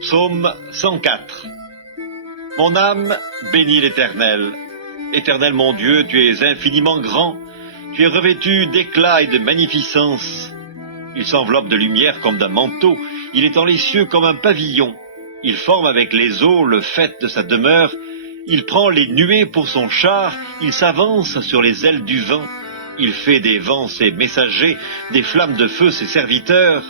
Psaume 104. Mon âme bénit l'Éternel. Éternel mon Dieu, tu es infiniment grand, tu es revêtu d'éclat et de magnificence. Il s'enveloppe de lumière comme d'un manteau, il étend les cieux comme un pavillon. Il forme avec les eaux le faîte de sa demeure, il prend les nuées pour son char, il s'avance sur les ailes du vent. Il fait des vents ses messagers, des flammes de feu ses serviteurs.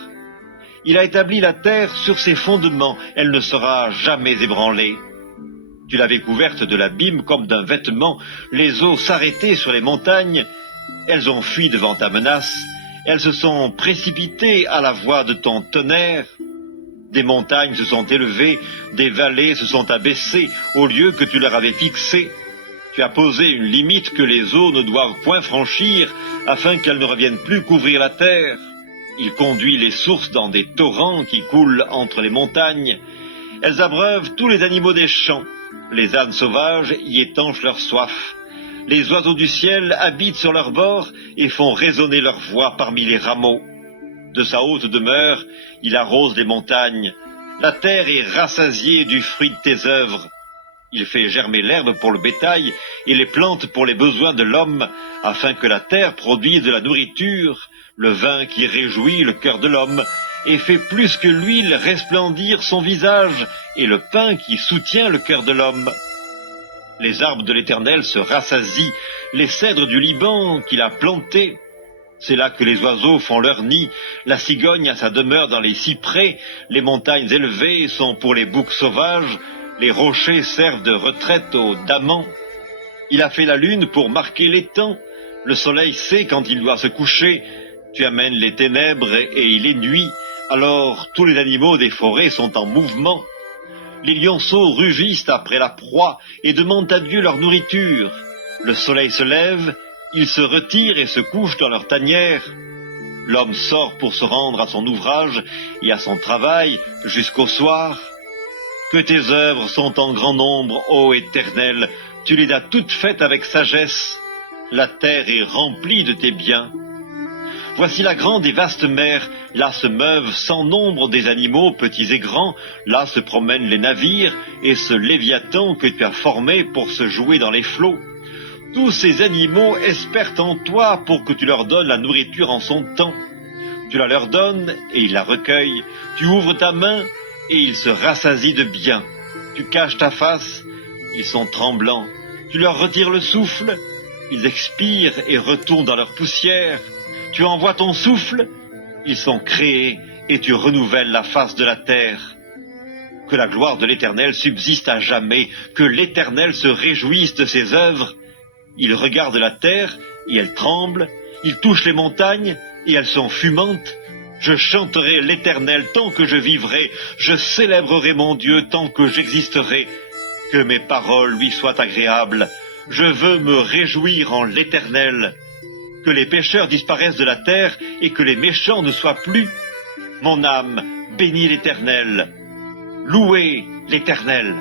Il a établi la terre sur ses fondements, elle ne sera jamais ébranlée. Tu l'avais couverte de l'abîme comme d'un vêtement, les eaux s'arrêtaient sur les montagnes, elles ont fui devant ta menace, elles se sont précipitées à la voix de ton tonnerre. Des montagnes se sont élevées, des vallées se sont abaissées au lieu que tu leur avais fixé. Tu as posé une limite que les eaux ne doivent point franchir, afin qu'elles ne reviennent plus couvrir la terre. Il conduit les sources dans des torrents qui coulent entre les montagnes. Elles abreuvent tous les animaux des champs. Les ânes sauvages y étanchent leur soif. Les oiseaux du ciel habitent sur leurs bords et font résonner leur voix parmi les rameaux. De sa haute demeure, il arrose les montagnes. La terre est rassasiée du fruit de tes œuvres. Il fait germer l'herbe pour le bétail et les plantes pour les besoins de l'homme, afin que la terre produise de la nourriture, le vin qui réjouit le cœur de l'homme, et fait plus que l'huile resplendir son visage, et le pain qui soutient le cœur de l'homme. Les arbres de l'Éternel se rassasient, les cèdres du Liban qu'il a plantés. C'est là que les oiseaux font leur nid, la cigogne a sa demeure dans les cyprès, les montagnes élevées sont pour les boucs sauvages, les rochers servent de retraite aux damans. Il a fait la lune pour marquer les temps, le soleil sait quand il doit se coucher, tu amènes les ténèbres et il est nuit, alors tous les animaux des forêts sont en mouvement. Les lionceaux rugissent après la proie et demandent à Dieu leur nourriture. Le soleil se lève, ils se retirent et se couchent dans leur tanière. L'homme sort pour se rendre à son ouvrage et à son travail jusqu'au soir. Que tes œuvres sont en grand nombre, ô Éternel, tu les as toutes faites avec sagesse. La terre est remplie de tes biens. Voici la grande et vaste mer, là se meuvent sans nombre des animaux petits et grands, là se promènent les navires, et ce léviathan que tu as formé pour se jouer dans les flots. Tous ces animaux espèrent en toi pour que tu leur donnes la nourriture en son temps. Tu la leur donnes, et ils la recueillent, tu ouvres ta main, et ils se rassasient de bien. Tu caches ta face, ils sont tremblants, tu leur retires le souffle, ils expirent et retournent dans leur poussière. Tu envoies ton souffle, ils sont créés, et tu renouvelles la face de la terre. Que la gloire de l'Éternel subsiste à jamais, que l'Éternel se réjouisse de ses œuvres. Il regarde la terre, et elle tremble, il touche les montagnes, et elles sont fumantes. Je chanterai l'Éternel tant que je vivrai, je célébrerai mon Dieu tant que j'existerai. Que mes paroles lui soient agréables, je veux me réjouir en l'Éternel. Que les pécheurs disparaissent de la terre et que les méchants ne soient plus. Mon âme bénit l'Éternel. Louez l'Éternel.